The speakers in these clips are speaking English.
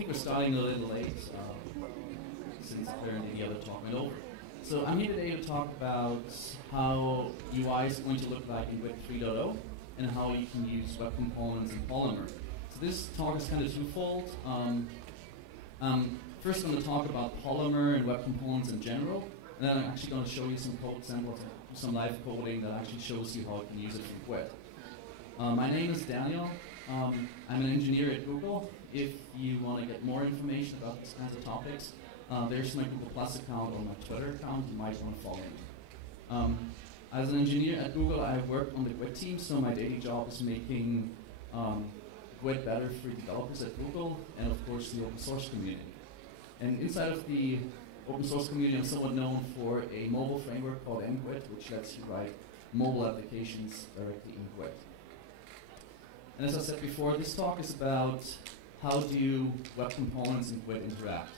think we're starting a little late since apparently the other talk went over. So I'm here today to talk about how UI is going to look like in Web 3.0 and how you can use web components in Polymer. So this talk is kind of twofold. First I'm going to talk about Polymer and web components in general, and then I'm actually going to show you some code samples, some live coding that actually shows you how you can use it in Web. My name is Daniel. I'm an engineer at Google. If you want to get more information about these kinds of topics, there's my Google Plus account or my Twitter account. You might want to follow me. As an engineer at Google, I work on the GWT team, so my daily job is making GWT better for developers at Google and, of course, the open source community. And inside of the open source community, I'm somewhat known for a mobile framework called mGWT, which lets you write mobile applications directly in GWT. And as I said before, this talk is about how do web components and GWT interact.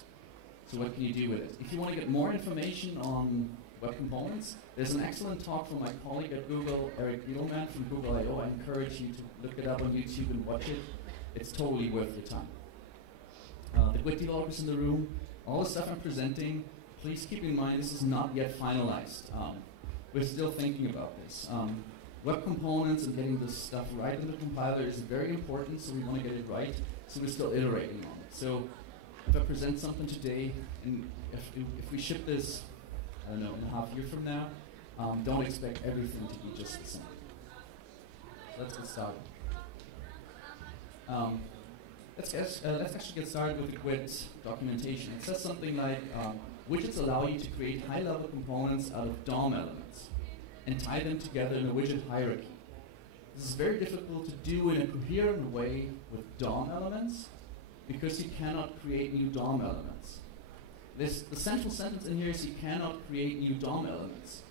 So what can you do with it? If you want to get more information on web components, there's an excellent talk from my colleague at Google, Eric Bielman from Google I/O. I encourage you to look it up on YouTube and watch it. It's totally worth your time. The GWT developers in the room, all the stuff I'm presenting, please keep in mind this is not yet finalized. We're still thinking about this. Web components and getting this stuff right in the compiler is very important, so we want to get it right. So we're still iterating on it. So if I present something today, and if we ship this, I don't know, in a half year from now, don't expect everything to be just the same. Let's get started. Let's actually get started with the GWT documentation. It says something like, widgets allow you to create high-level components out of DOM elements and tie them together in a widget hierarchy. This is very difficult to do in a coherent way with DOM elements because you cannot create new DOM elements. The central sentence in here is you cannot create new DOM elements.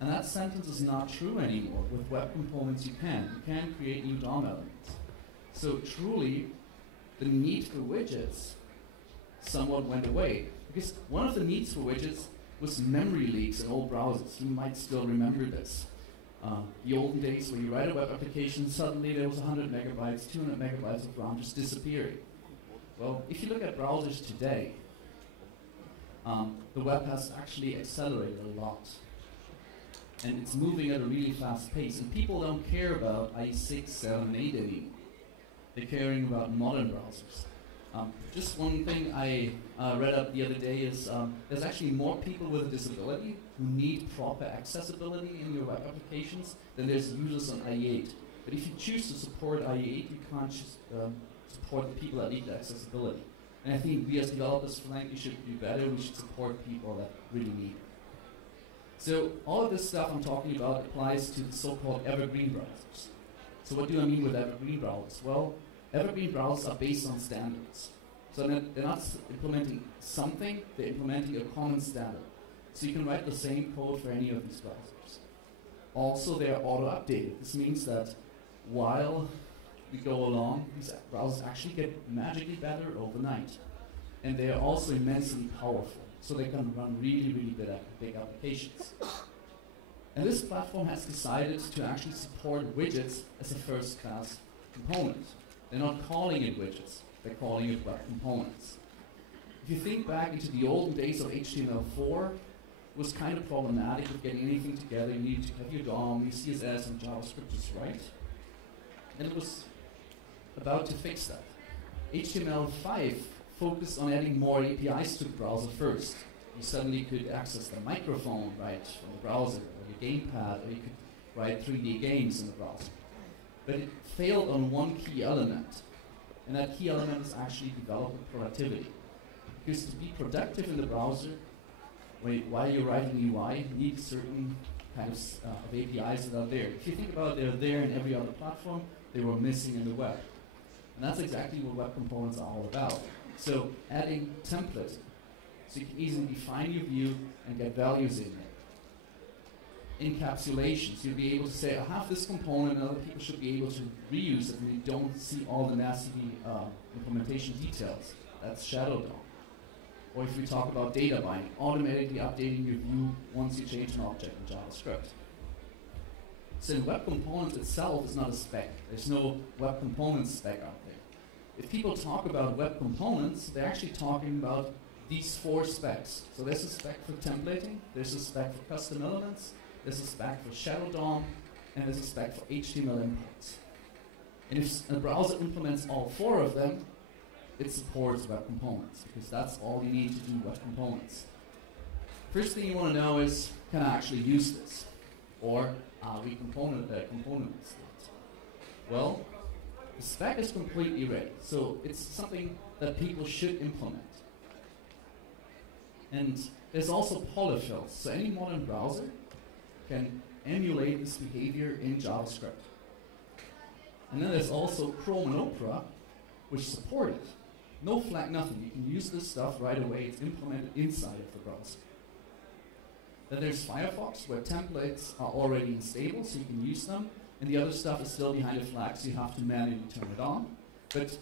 And that sentence is not true anymore. With web components you can. You can create new DOM elements. So truly, the need for widgets somewhat went away. Because one of the needs for widgets was memory leaks in old browsers. You might still remember this. The olden days where you write a web application, suddenly there was 100 megabytes, 200 megabytes of RAM just disappearing. Well, if you look at browsers today, the web has actually accelerated a lot. And it's moving at a really fast pace. And people don't care about IE6, 7, 8 anymore. They're caring about modern browsers. Just one thing I read up the other day is there's actually more people with a disability who need proper accessibility in your web applications than there's users on IE8. But if you choose to support IE8, you can't just support the people that need the accessibility. And I think we as developers, frankly, should do better. We should support people that really need it. So all of this stuff I'm talking about applies to the so-called evergreen browsers. So what do I mean with evergreen browsers? Well, evergreen browsers are based on standards. So they're not implementing something, they're implementing a common standard. So you can write the same code for any of these browsers. Also, they are auto-updated. This means that while we go along, these browsers actually get magically better overnight. And they are also immensely powerful. So they can run really, really big applications. And this platform has decided to actually support widgets as a first-class component. They're not calling it widgets, they're calling it web components. If you think back into the olden days of HTML4, it was kind of problematic with getting anything together. You needed to have your DOM, your CSS, and JavaScript just right. And it was about to fix that. HTML5 focused on adding more APIs to the browser first. You suddenly could access the microphone right from the browser, or your gamepad, or you could write 3D games in the browser. But it failed on one key element, and that key element is actually developer productivity. Because to be productive in the browser, while you're writing UI, you need certain kinds of APIs that are there. If you think about it, they're there in every other platform, they were missing in the web. And that's exactly what web components are all about. So adding templates, so you can easily define your view and get values in there. Encapsulations, you'll be able to say, I have this component, and other people should be able to reuse it, and you don't see all the nasty implementation details. That's Shadow DOM. Or if we talk about data binding, automatically updating your view once you change an object in JavaScript. So in web components itself is not a spec. There's no web components spec out there. if people talk about web components, they're actually talking about these 4 specs. So there's a spec for templating, there's a spec for custom elements, there's a spec for shadow DOM, and there's a spec for HTML imports. And if a browser implements all 4 of them, it supports web components, because that's all you need to do web components. First thing you want to know is, can I actually use this? Or are we components? Well, the spec is completely ready, so it's something that people should implement. And there's also polyfills, so any modern browser can emulate this behavior in JavaScript. And then there's also Chrome and Opera, which support it. No flag, nothing. You can use this stuff right away. It's implemented inside of the browser. Then there's Firefox, where templates are already stable, so you can use them. And the other stuff is still behind a flag, so you have to manually turn it on. But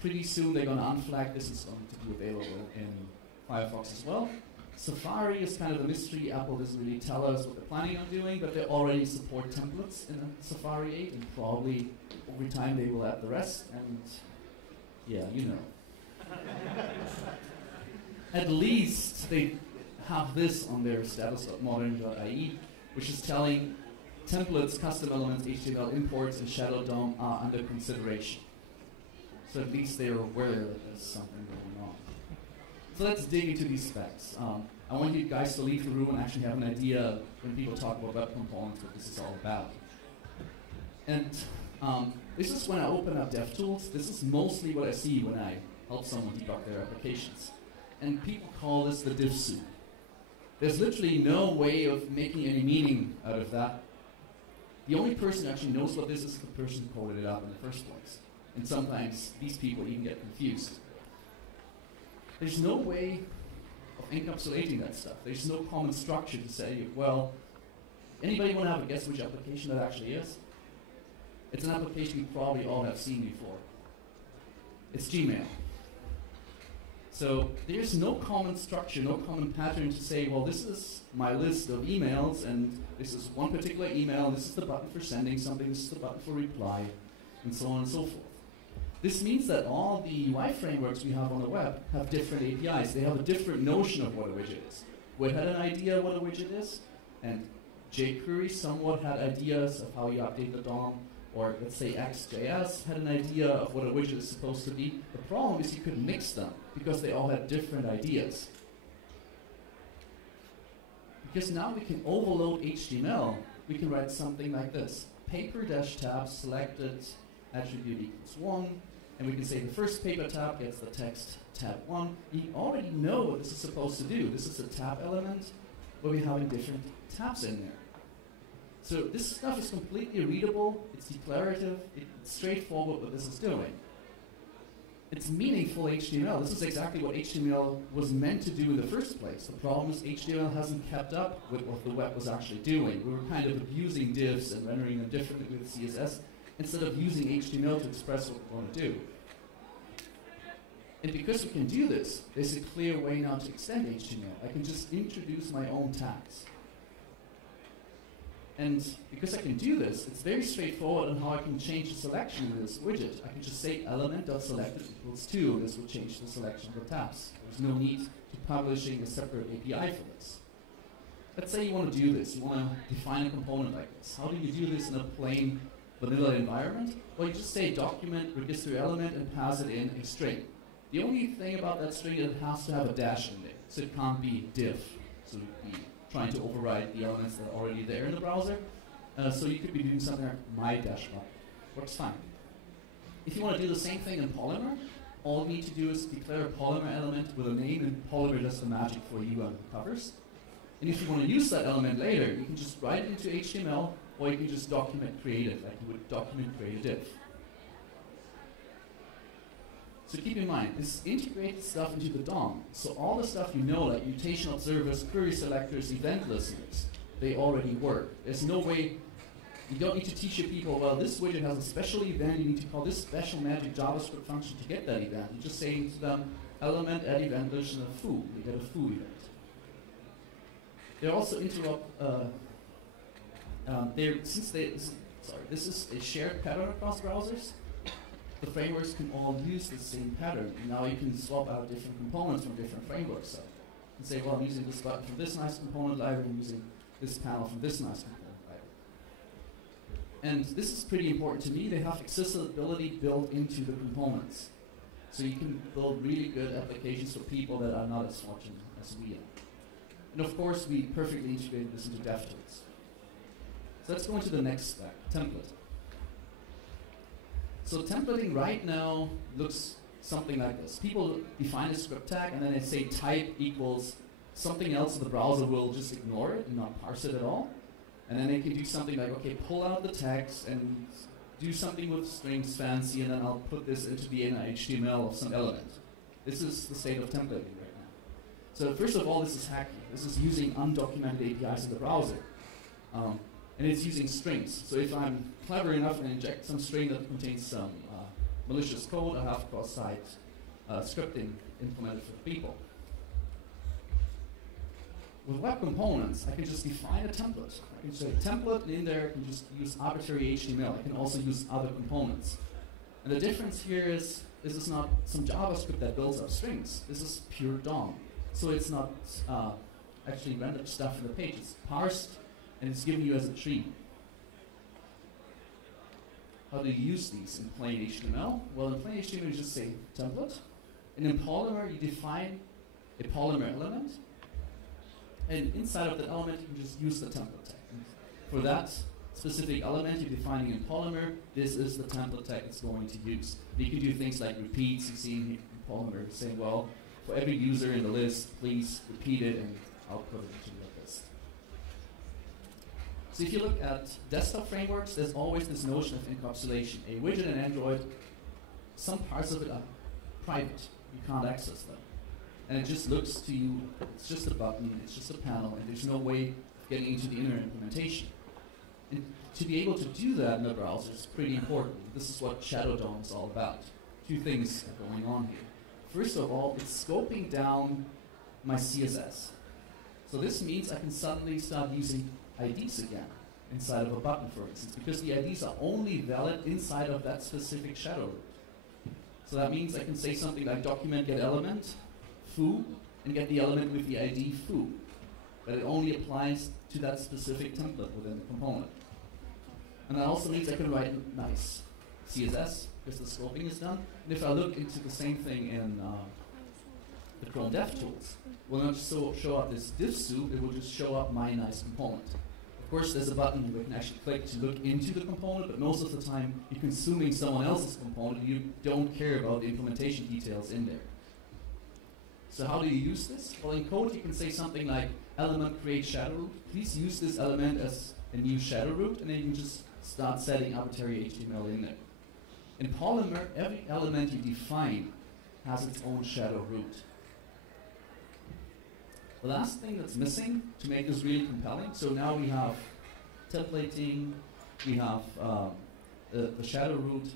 pretty soon they're going to unflag this. It's going to be available in Firefox as well. Safari is kind of a mystery. Apple doesn't really tell us what they're planning on doing, but they already support templates in Safari 8, and probably over time they will add the rest, and yeah, you know. At least they have this on their status.modern.ie, which is telling templates, custom elements, HTML imports, and shadow DOM are under consideration. So at least they're aware that there's something going on. So let's dig into these specs. I want you guys to leave the room and actually have an idea when people talk about web components what this is all about. And this is when I open up DevTools. This is mostly what I see when I help someone debug their applications. And people call this the div soup. There's literally no way of making any meaning out of that. The only person who actually knows what this is the person who coded it up in the first place. And sometimes these people even get confused. There's no way of encapsulating that stuff. There's no common structure to say, well, anybody want to have a guess which application that actually is? It's an application you probably all have seen before. It's Gmail. So there's no common structure, no common pattern to say, well, this is my list of emails, and this is one particular email, this is the button for sending something, this is the button for reply, and so on and so forth. This means that all the UI frameworks we have on the web have different APIs. They have a different notion of what a widget is. We had an idea what a widget is, and jQuery somewhat had ideas of how you update the DOM, or let's say XJS had an idea of what a widget is supposed to be. The problem is you could mix them, because they all had different ideas. Because now we can overload HTML, we can write something like this. Paper-tab selected attribute equals 1, and we can say the first paper tab gets the text tab 1. You already know what this is supposed to do. This is a tab element where we're having different tabs in there. So this stuff is completely readable, it's declarative, it's straightforward what this is doing. It's meaningful HTML. This is exactly what HTML was meant to do in the first place. The problem is HTML hasn't kept up with what the web was actually doing. We were kind of abusing divs and rendering them differently with CSS instead of using HTML to express what we want to do. And because we can do this, there's a clear way now to extend HTML. I can just introduce my own tags. And because I can do this, it's very straightforward on how I can change the selection of this widget. I can just say element.selected equals 2, and this will change the selection of the tabs. There's no need to publishing a separate API for this. Let's say you want to do this. You want to define a component like this. How do you do this in a plain vanilla environment? Well, you just say document register element and pass it in a string. The only thing about that string is it has to have a dash in there, so it can't be div. So it would be trying to override the elements that are already there in the browser. So you could be doing something like my dash button. Works fine. If you want to do the same thing in Polymer, all you need to do is declare a Polymer element with a name, and Polymer does the magic for you and covers. And if you want to use that element later, you can just write it into HTML, or you can just document create it, like you would document create a div. So keep in mind, this integrates stuff into the DOM. So all the stuff you know, like mutation observers, query selectors, event listeners, they already work. There's no way, you don't need to teach your people, well, this widget has a special event, you need to call this special magic JavaScript function to get that event. You're just saying to them, element add event listener foo, you get a foo event. They also interrupt, this is a shared pattern across browsers. the frameworks can all use the same pattern. And now you can swap out different components from different frameworks. So you can say, well, I'm using this button from this nice component library, I'm using this panel from this nice component library. And this is pretty important to me. They have accessibility built into the components. So you can build really good applications for people that are not as fortunate as we are. And of course, we perfectly integrated this into DevTools. So let's go into the next step, template. So templating right now looks something like this. People define a script tag and then they say type equals something else, the browser will just ignore it and not parse it at all. And then they can do something like, okay, pull out the text and do something with strings fancy, and then I'll put this into the inner HTML of some element. This is the state of templating right now. So first of all, this is hacky. This is using undocumented APIs in the browser. And it's using strings. So if I'm clever enough and inject some string that contains some malicious code, I have cross-site scripting implemented for people. With web components, I can just define a template. I can say template, and in there I can just use arbitrary HTML. I can also use other components. And the difference here is this is not some JavaScript that builds up strings. This is pure DOM. So it's not actually rendered stuff in the page. It's parsed, and it's given you as a tree. How do you use these in plain HTML? Well, in plain HTML, you just say template. And in Polymer, you define a Polymer element. And inside of that element, you can just use the template tag. And for that specific element you're defining in Polymer, this is the template tag it's going to use. And you can do things like repeats. You see in Polymer saying, well, for every user in the list, please repeat it and output it into the list. So if you look at desktop frameworks, there's always this notion of encapsulation. A widget in Android, some parts of it are private. You can't access them. And it just looks to you, it's just a button, it's just a panel, and there's no way of getting into the inner implementation. And to be able to do that in the browser is pretty important. This is what Shadow DOM is all about. Two things are going on here. First of all, it's scoping down my CSS. So this means I can suddenly start using IDs again inside of a button, for instance, because the IDs are only valid inside of that specific shadow root. So that means I can say something like document get element, foo, and get the element with the ID foo. But it only applies to that specific template within the component. And that also means I can write nice CSS, because the scoping is done. And if I look into the same thing in the Chrome DevTools, it will not show up this div soup, it will just show up my nice component. Of course, there's a button you can actually click to look into the component, but most of the time you're consuming someone else's component and you don't care about the implementation details in there. So how do you use this? Well, in code you can say something like element create shadow root. Please use this element as a new shadow root, and then you can just start setting arbitrary HTML in there. In Polymer, every element you define has its own shadow root. The last thing that's missing to make this really compelling, so now we have templating, we have the shadow root.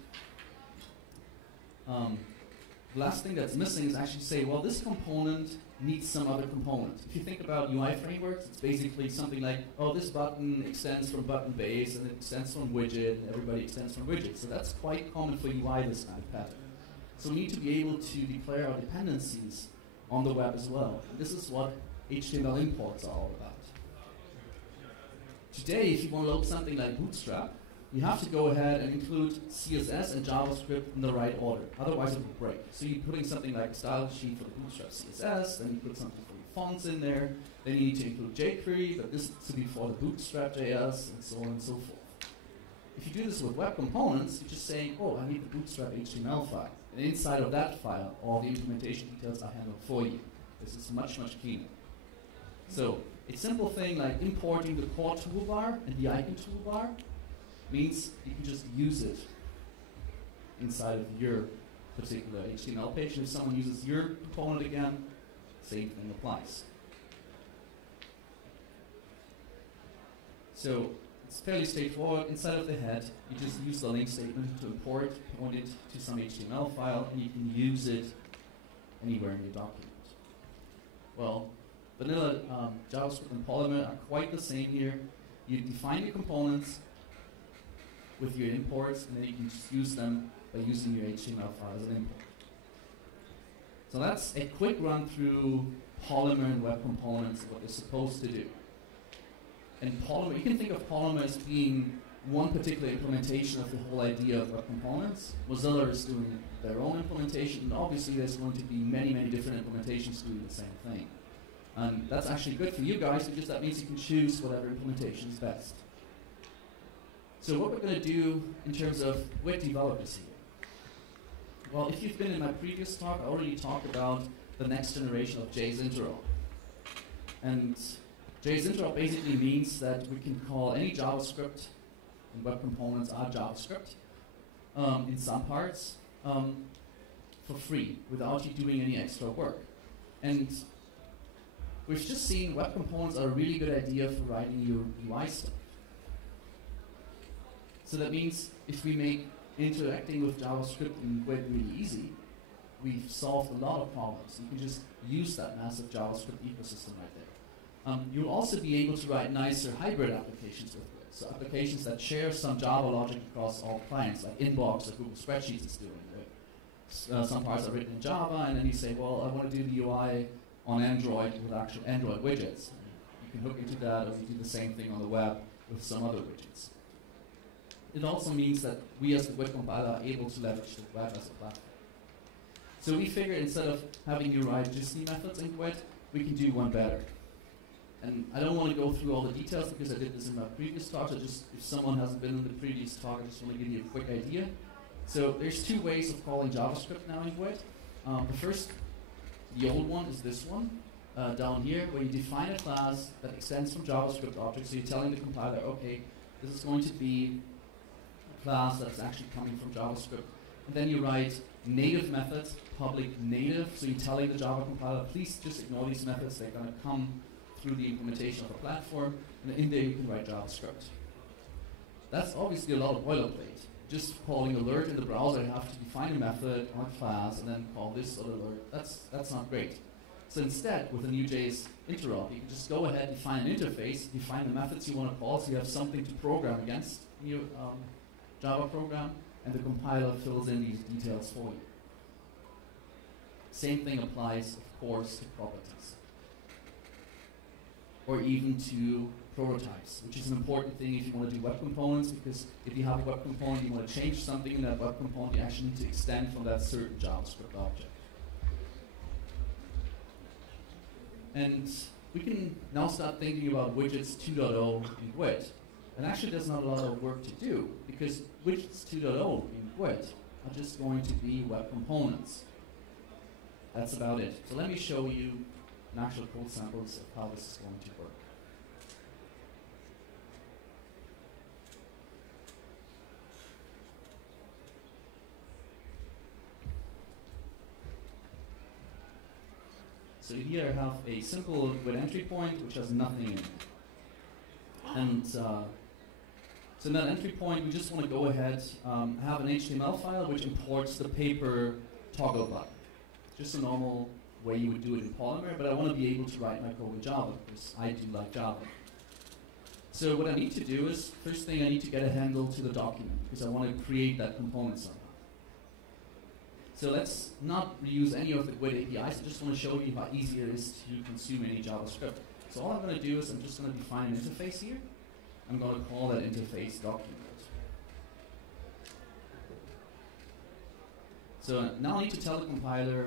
The last thing that's missing is actually say, well, this component needs some other component. If you think about UI frameworks, it's basically something like, oh, this button extends from button base, and it extends from widget, and everybody extends from widget. So that's quite common for UI, this kind of pattern. So we need to be able to declare our dependencies on the web as well. And this is what HTML imports are all about. Today, if you want to load something like Bootstrap, you have to go ahead and include CSS and JavaScript in the right order. Otherwise, it will break. So you're putting something like a style sheet for the Bootstrap CSS, then you put something for your fonts in there, then you need to include jQuery, but this is to be for the Bootstrap JS, and so on and so forth. If you do this with web components, you're just saying, oh, I need the Bootstrap HTML file. And inside of that file, all the implementation details are handled for you. This is much, much cleaner. So a simple thing like importing the core toolbar and the icon toolbar means you can just use it inside of your particular HTML page. And if someone uses your component again, same thing applies. So it's fairly straightforward. Inside of the head, you just use the link statement to import, point it to some HTML file, and you can use it anywhere in your document. Well, vanilla JavaScript and Polymer are quite the same here. You define your components with your imports, and then you can just use them by using your HTML file as an import. So that's a quick run through Polymer and web components and what they're supposed to do. And Polymer, you can think of Polymer as being one particular implementation of the whole idea of web components. Mozilla is doing their own implementation, and obviously there's going to be many, many different implementations doing the same thing. And that's actually good for you guys, because that means you can choose whatever implementation is best. So what we're going to do in terms of web developers here. Well, if you've been in my previous talk, I already talked about the next generation of JSInterop. And JSInterop basically means that we can call any JavaScript, and web components are JavaScript, in some parts, for free, without you doing any extra work. And we've just seen web components are a really good idea for writing your UI stuff. So that means if we make interacting with JavaScript and web really easy, we've solved a lot of problems. You can just use that massive JavaScript ecosystem right there. You'll also be able to write nicer hybrid applications with it. So applications that share some Java logic across all clients, like Inbox or Google Spreadsheets is doing. Some parts are written in Java, and then you say, well, I want to do the UI on Android with actual Android widgets. You can hook into that, or you do the same thing on the web with some other widgets. It also means that we as the web compiler are able to leverage the web as a platform. So we figured instead of having you write Disney methods in GWT, we can do one better. And I don't want to go through all the details because I did this in my previous talk, so just if someone hasn't been in the previous talk, I just want to give you a quick idea. So there's two ways of calling JavaScript now in GWT. The first, the old one, is this one, down here, where you define a class that extends from JavaScript objects. So you're telling the compiler, okay, this is going to be a class that's actually coming from JavaScript. And then you write native methods, public native, so you're telling the Java compiler, please just ignore these methods, they're going to come through the implementation of a platform, and in there you can write JavaScript. That's obviously a lot of boilerplate. Just calling alert in the browser, you have to define a method or a class, and then call this alert. That's not great. So instead, with a new JSInterop, you can just go ahead, define an interface, define the methods you want to call, so you have something to program against in your Java program, and the compiler fills in these details for you. Same thing applies, of course, to properties. Or even to prototypes, which is an important thing if you want to do web components, because if you have a web component, you want to change something in that web component, you actually need to extend from that certain JavaScript object. And we can now start thinking about widgets 2.0 in GWT. And actually there's not a lot of work to do, because widgets 2.0 in GWT are just going to be web components. That's about it. So let me show you an actual code samples of how this is going to work. So here I have a simple GWT entry point which has nothing in it. And so in that entry point, we just want to go ahead, have an HTML file which imports the paper toggle button. Just a normal way you would do it in Polymer, but I want to be able to write my code in Java because I do like Java. So what I need to do is, first thing I need to get a handle to the document because I want to create that component somehow. So let's not reuse any of the GWT APIs. I just want to show you how easy it is to consume any JavaScript. So all I'm going to do is I'm just going to define an interface here. I'm going to call that interface document. So now I need to tell the compiler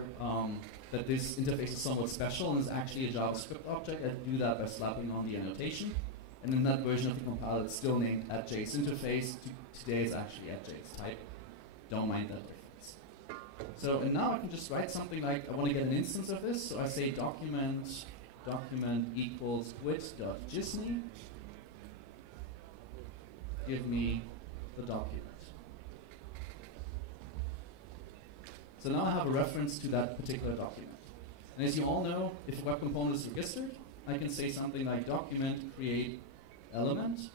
that this interface is somewhat special and is actually a JavaScript object. I do that by slapping on the annotation. And in that version of the compiler, it's still named @JSInterface. Today it's actually @JSType. Don't mind that difference. So and now I can just write something like I want to get an instance of this. So I say document equals gwt.gisney. Give me the document. So now I have a reference to that particular document. And as you all know, if a web component is registered, I can say something like document create element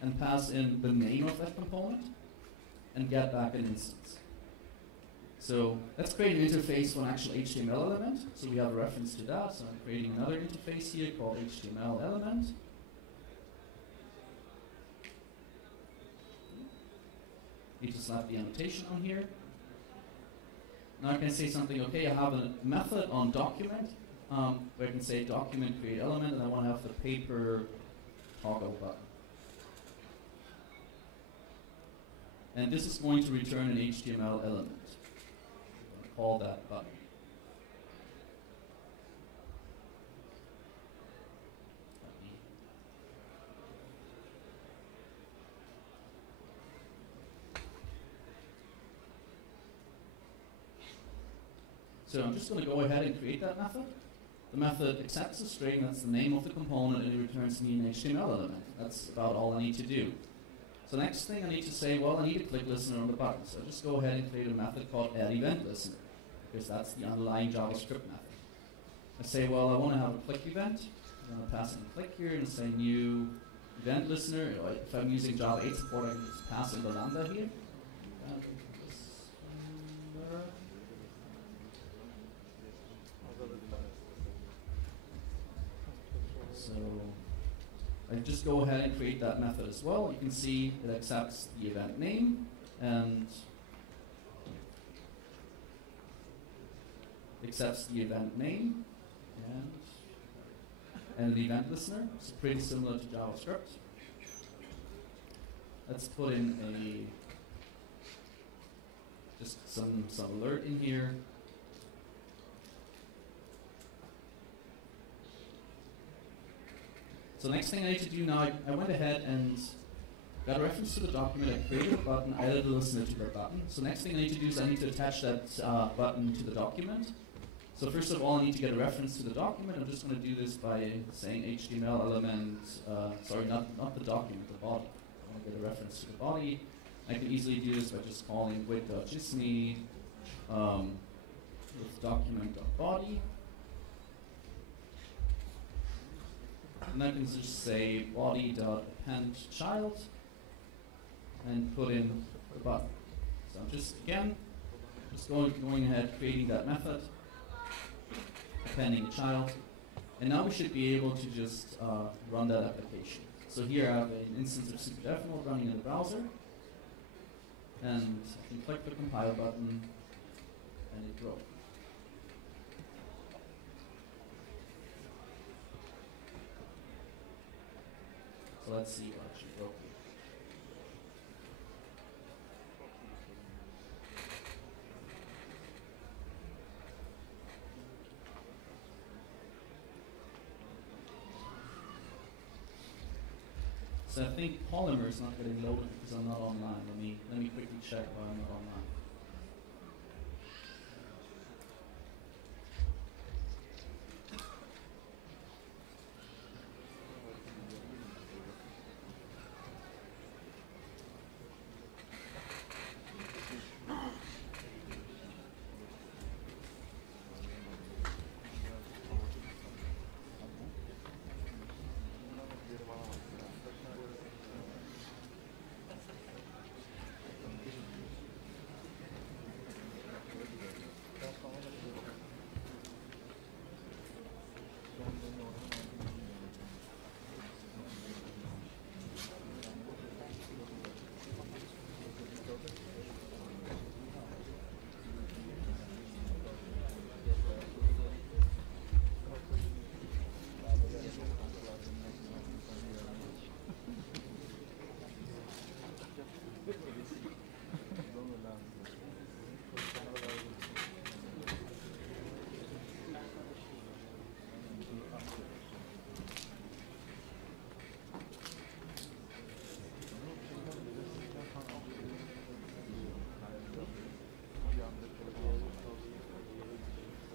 and pass in the name of that component and get back an instance. So let's create an interface for an actual HTML element. So we have a reference to that. So I'm creating another interface here called HTML element. Need to slap the annotation on here. Now I can say something, okay, I have a method on document, where I can say document create element, and I want to have the paper toggle button. And this is going to return an HTML element. Call that button. So I'm just going to go ahead and create that method. The method accepts a string, that's the name of the component, and it returns me an HTML element. That's about all I need to do. So next thing I need to say, well, I need a click listener on the button. So just go ahead and create a method called addEventListener, because that's the underlying JavaScript method. I say, well, I want to have a click event. I'm going to pass in a click here and say new event listener. If I'm using Java 8 support, I can just pass in the lambda here. So I just go ahead and create that method as well. You can see it accepts the event name and accepts the event name and an event listener. It's pretty similar to JavaScript. Let's put in just some alert in here. So next thing I need to do now, I went ahead and got a reference to the document, I created a button, I added a listener to the button. So next thing I need to do is I need to attach that button to the document. So first of all, I need to get a reference to the document. I'm just going to do this by saying HTML element, sorry, not the document, the body. I want to get a reference to the body. I can easily do this by just calling widget.jisme with document.body. And I can just say body.append child and put in the button. So I'm just going ahead creating that method, appending a child, and now we should be able to just run that application. So here I have an instance of SuperDevNode running in the browser, and I can click the compile button and it broke. So let's see what actually broke here. So I think Polymer is not getting loaded because I'm not online. Let me quickly check why I'm not online.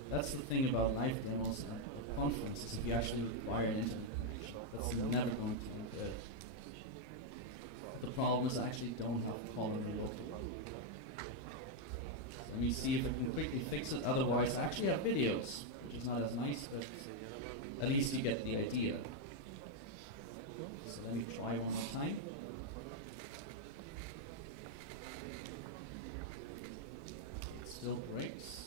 That's the thing about live demos and conferences. If you actually require an internet connection, that's never going to be good. The problem is I actually don't have to call them locally. Let me see if I can quickly fix it. Otherwise, I actually have videos, which is not as nice, but at least you get the idea. So let me try one more time. It still breaks.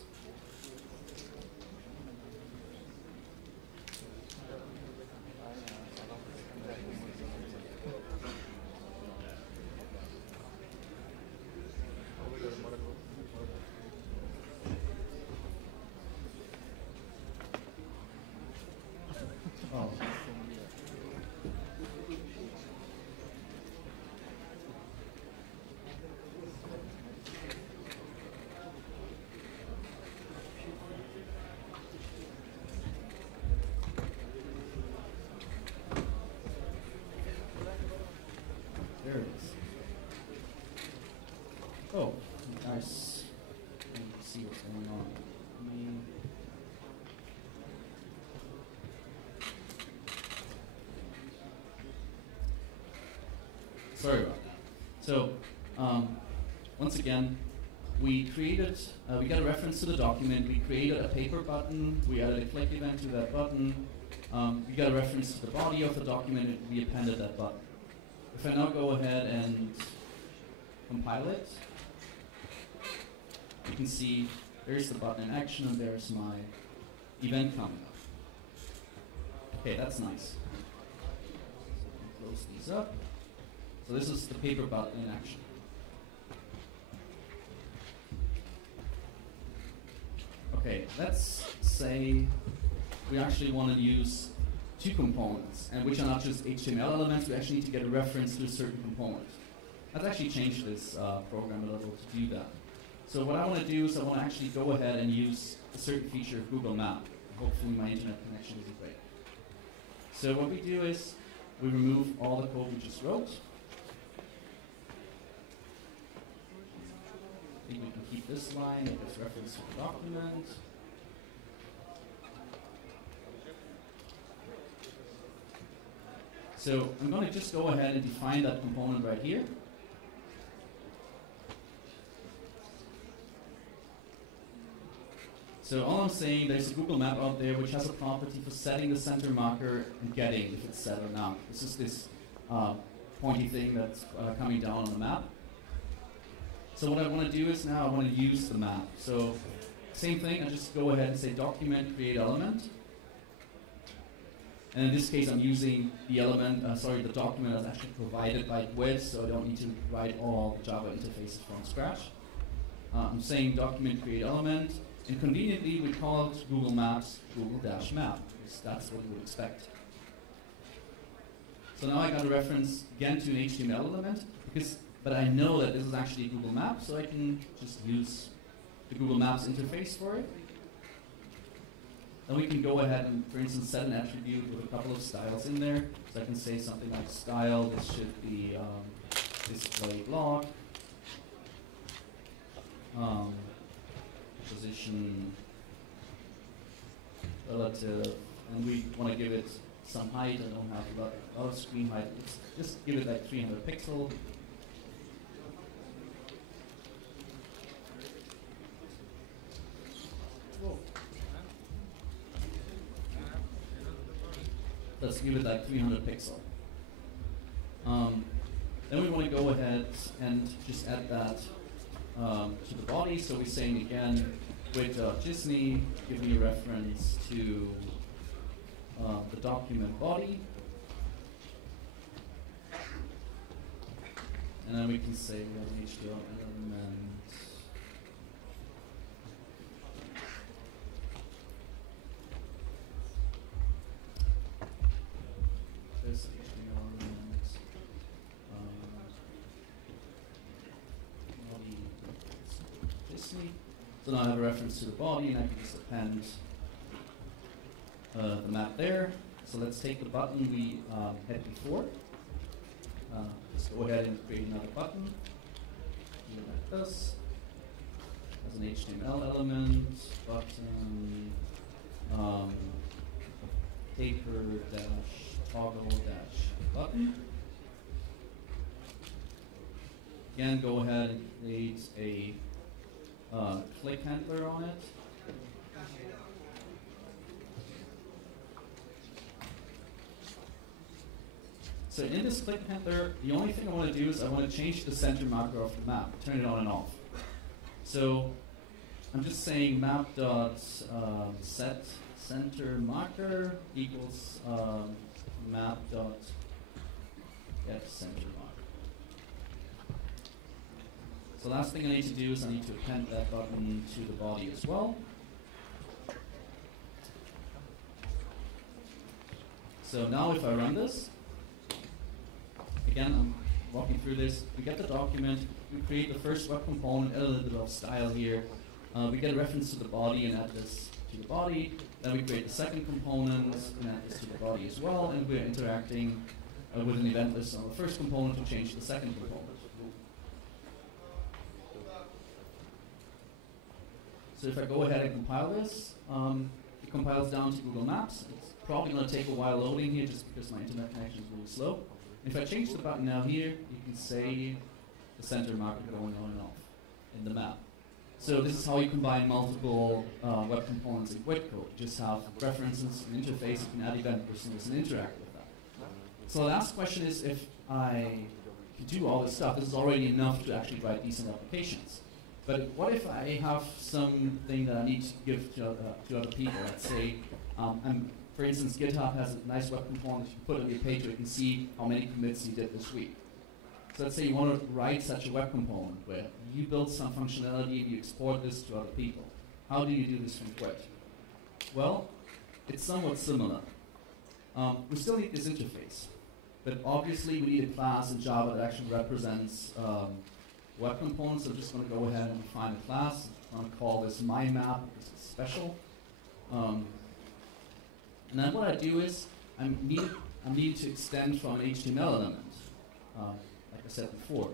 Sorry about that. So, once again, we created, we got a reference to the document, we created a paper button, we added a click event to that button, we got a reference to the body of the document, and we appended that button. If I now go ahead and compile it, you can see there's the button in action and there's my event coming up. Okay, that's nice. So close these up. So this is the paper button in action. Okay, let's say we actually want to use two components, and which are not just HTML elements, we actually need to get a reference to a certain component. Let's actually change this program a little to do that. So what I want to do is I want to actually go ahead and use a certain feature of Google Map. Hopefully my internet connection isn't great. So what we do is we remove all the code we just wrote. I think we can keep this line, make this reference to the document. So I'm going to just go ahead and define that component right here. So all I'm saying, there's a Google Map out there which has a property for setting the center marker and getting if it's set or not. This is this pointy thing that's coming down on the map. So what I want to do is now I want to use the map. So same thing, I just go ahead and say document create element. And in this case, I'm using the element, the document that's actually provided by GWT, so I don't need to write all the Java interfaces from scratch. I'm saying document create element, and conveniently we call it Google Maps Google-Map, because that's what you would expect. So now I got a reference again to an HTML element, but I know that this is actually a Google Map, so I can just use the Google Maps interface for it. Then we can go ahead and, for instance, set an attribute with a couple of styles in there. So I can say something like style, this should be display block, position, relative, and we want to give it some height. I don't have a lot of screen height. Let's just give it like 300 pixels. Let's give it like 300 pixel. Then we want to go ahead and just add that to the body. So we're saying again, widget.jisney, give me a reference to the document body. And then we can say we have an HTML element. This HTML element. Body Disney. So now I have a reference to the body, and I can just append the map there. So let's take the button we had before. Just go ahead and create another button. Do it like this. As an HTML element, button, paper dash toggle dash button. Again, go ahead and create a click handler on it. So in this click handler, the only thing I want to do is I want to change the center marker of the map, turn it on and off. So I'm just saying map.set center marker equals map.get center marker. So last thing I need to do is I need to append that button to the body as well. So now if I run this, again, I'm walking through this. We get the document. We create the first web component, add a little bit of style here. We get a reference to the body and add this to the body. Then we create the second component and add this to the body as well. And we're interacting with an event list on the first component to change the second component. So if I go ahead and compile this, it compiles down to Google Maps. It's probably going to take a while loading here just because my internet connection is really slow. If I change the button now here, you can say the center marker going on and off in the map. So this is how you combine multiple web components in web code. You just have references, an interface, you can add event listeners and interact with that. So the last question is, if I can do all this stuff, this is already enough to actually write decent applications. But what if I have something that I need to give to other people? Let's say, for instance, GitHub has a nice web component you can put on your page where you can see how many commits you did this week. So let's say you want to write such a web component where you build some functionality and you export this to other people. How do you do this from Git? Well, it's somewhat similar. We still need this interface. But obviously, we need a class in Java that actually represents web components. So I'm just going to go ahead and define a class. I'm going to call this MyMap because it's special. And then what I do is I need to extend from an HTML element, like I said before.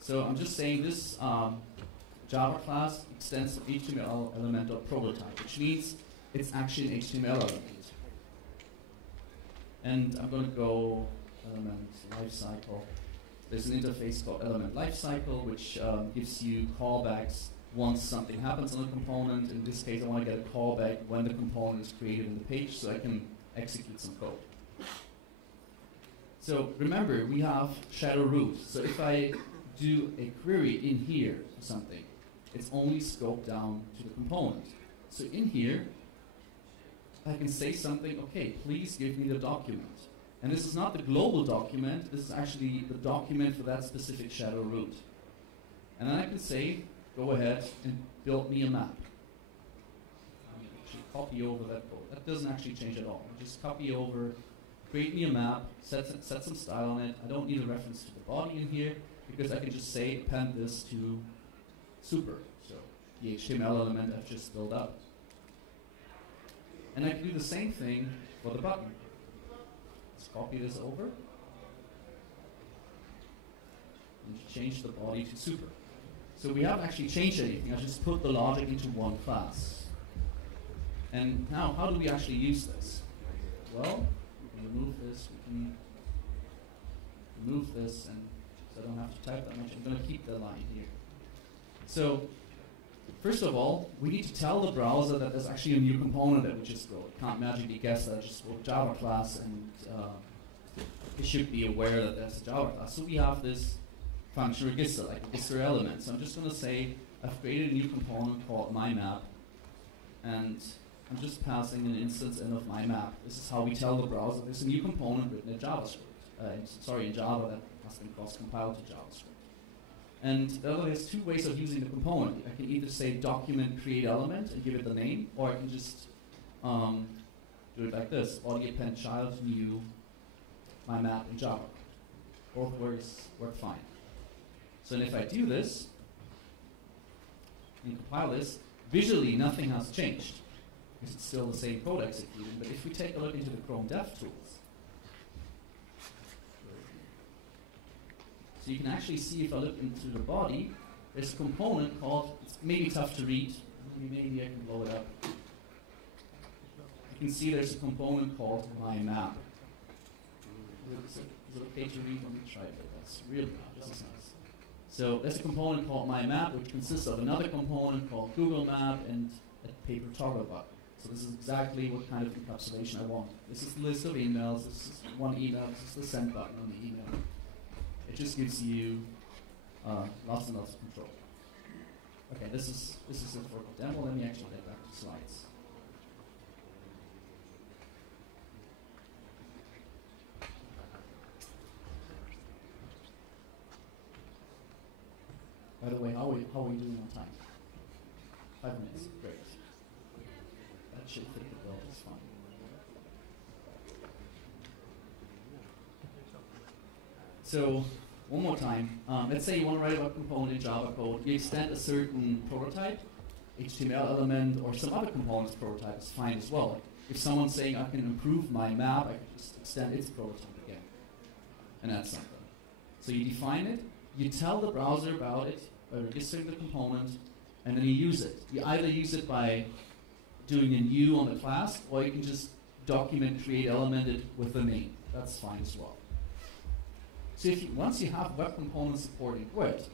So I'm just saying this Java class extends from HTML element of prototype, which means it's actually an HTML element. And I'm going to go element lifecycle. There's an interface called element lifecycle, which gives you callbacks once something happens on a component. In this case, I want to get a callback when the component is created in the page so I can execute some code. So remember, we have shadow root. So if I do a query in here for something, it's only scoped down to the component. So in here, I can say something, okay, please give me the document. And this is not the global document, this is actually the document for that specific shadow root. And then I can say, go ahead and build me a map. I'm going to actually copy over that code. That doesn't actually change at all. Just copy over, create me a map, set some style on it. I don't need a reference to the body in here, because I can just say append this to super, so the HTML element I've just built up. And I can do the same thing for the button. Let's copy this over and change the body to super. So we haven't actually changed anything, I just put the logic into one class. And now, how do we actually use this? Well, we can remove this, we can remove this, and so I don't have to type that much. I'm going to keep the line here. So, first of all, we need to tell the browser that there's actually a new component that we just wrote. It can't magically guess that I just wrote Java class, and it should be aware that there's a Java class. So we have this function register, like a register element. So I'm just going to say I've created a new component called MyMap, and I'm just passing an instance in of MyMap. This is how we tell the browser there's a new component written in JavaScript. In Java that has been cross-compiled to JavaScript. And there's two ways of using the component. I can either say document create element and give it the name, or I can just do it like this: body append child new MyMap in Java. Both work fine. So if I do this and compile this, visually nothing has changed because it's still the same code executing. But if we take a look into the Chrome DevTools, so you can actually see, if I look into the body, there's a component called, it's maybe tough to read, maybe I can blow it up. You can see there's a component called MyMap. Is it okay to read? Let me try it, but that's really loud. This is nice. So there's a component called MyMap, which consists of another component called Google Map and a paper toggle button. So this is exactly what kind of encapsulation I want. This is the list of emails, this is one email, this is the send button on the email. It just gives you lots and lots of control. Okay, this is it for the demo. Let me actually get back to slides. By the way, how are we doing on time? 5 minutes, great. That should fit the bill just fine. So, one more time. Let's say you want to write a web component in Java code. You extend a certain prototype, HTML element, or some other component's prototype is fine as well. If someone's saying I can improve my map, I can just extend its prototype again and add something. So you define it, you tell the browser about it by registering the component, and then you use it. You either use it by doing a new on the class, or you can just document create element it with the name. That's fine as well. So once you have web components supporting GWT,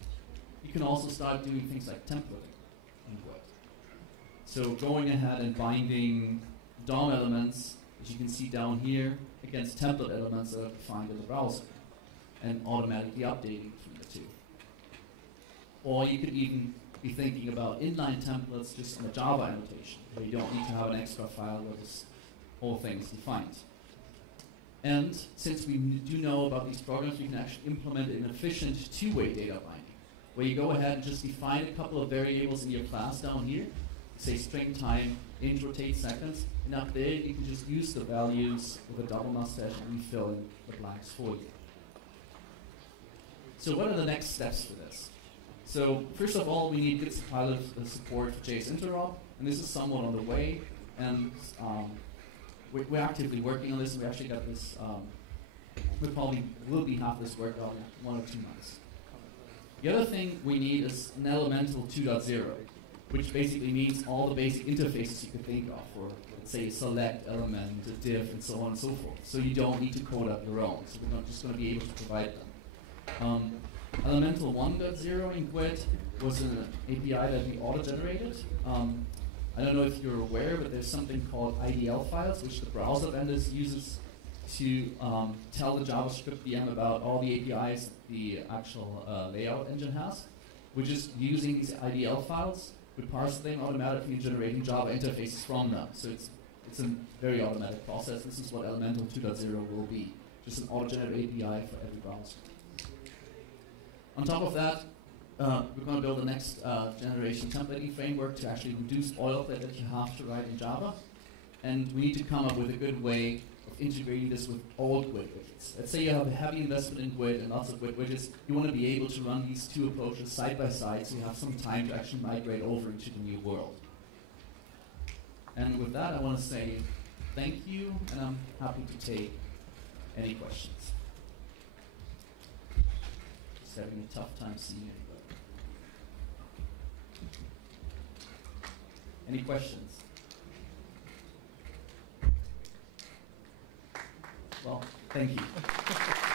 you can also start doing things like templating in GWT. So going ahead and binding DOM elements, as you can see down here, against template elements that are defined in the browser, and automatically updating between the two. Or you could even be thinking about inline templates just in a Java annotation, where you don't need to have an extra file where this whole thing is defined. And since we do know about these programs, we can actually implement an efficient two-way data binding, where you go ahead and just define a couple of variables in your class down here, say string time, int rotate seconds, and up there you can just use the values with a double mustache and refill in the blanks for you. So what are the next steps for this? So first of all, we need good pilot support for JS interop, and this is somewhat on the way, and we're actively working on this, and we actually got this, we probably will be half this work done in 1 or 2 months. The other thing we need is an Elemental 2.0, which basically means all the basic interfaces you could think of for, let's say, a select element, a div, and so on and so forth. So you don't need to code up your own. So we're not just going to be able to provide them. Elemental 1.0 in GWT was an API that we auto-generated. I don't know if you're aware, but there's something called IDL files, which the browser vendors uses to tell the JavaScript VM about all the APIs the actual layout engine has. We're just using these IDL files, we parse them automatically and generating Java interfaces from them. So it's a very automatic process. This is what Elemental 2.0 will be, just an auto-generated API for every browser. On top of that, we're going to build the next generation templating framework to actually reduce boilerplate that you have to write in Java. And we need to come up with a good way of integrating this with all GWT widgets. Let's say you have a heavy investment in GWT and lots of GWT widgets. You want to be able to run these two approaches side by side so you have some time to actually migrate over into the new world. And with that, I want to say thank you, and I'm happy to take any questions. Just having a tough time seeing anybody. Any questions? Well, thank you.